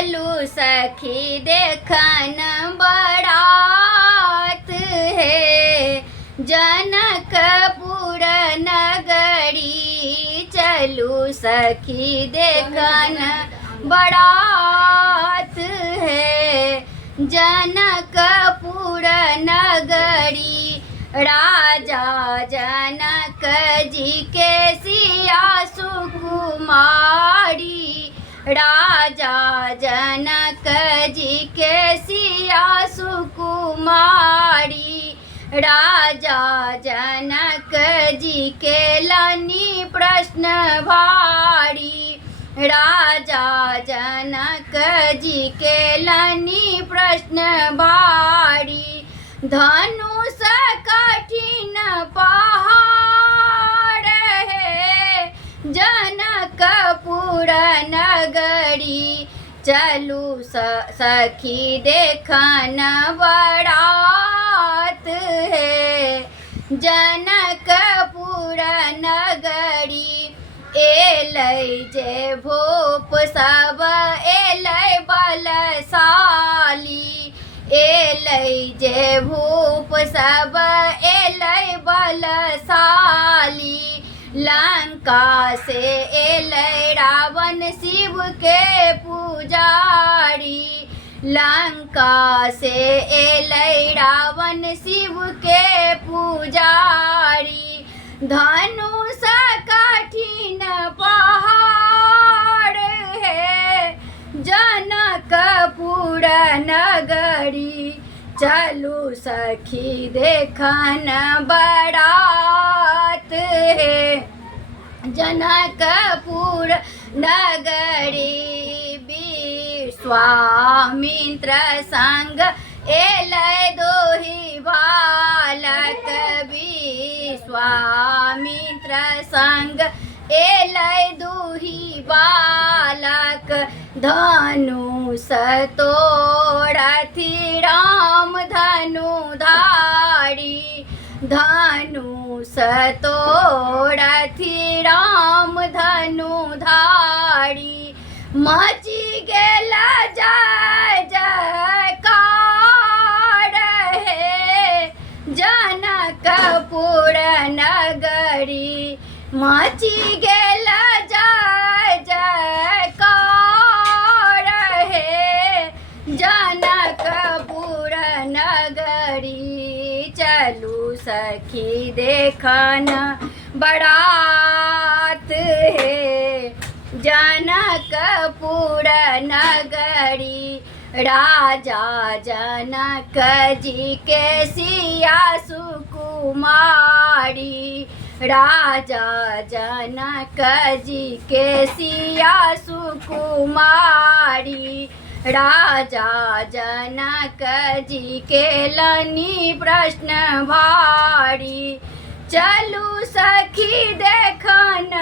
चलू सखी देखन बरात है जनकपुर नगरी। चलू सखी देखन बरात है जनकपुर नगरी। राजा जनक जी के सिया सुकुमारी। राजा जनक जी के सिया सुकुमारी। राजा जनक जी के लनी प्रश्न भारी। राजा जनक जी के लनी प्रश्न भारी। धनुष कठिन पहाड़ है जनकपुर नगरी। चलू सखी देखन बरात है जनकपुर नगरी। एलै जे भूप सब एलै बलशाली। एलै जे भूप सब एलै बलशाली। लंका से एलै रावण शिव के पुजारी। लंका से एलै रावण शिव के पुजारी। धनुष कठिन पहाड़ है जनकपुर नगरी। चलू सखी देखन बरात है जनकपुर नगरी। विश्वामित्र संग एलै दोही बालक। विश्वामित्र संग एलै दोही बालक। धनुष तोड़थि राम धनुधारी। धनुष तोड़थि राम धनुधारी। मचि गेल जय जयकार है जनकपुर नगरी। मचि गेल जय जयकार है जनकपुर नगरी। चलू सखी देखन बरात है जनकपुर नगरी। राजा जनक जी के सिया सुकुमारी। राजा जनक जी के सिया सुकुमारी। राजा जनक जी के लनी प्रश्न भारी। चलू सखी देखन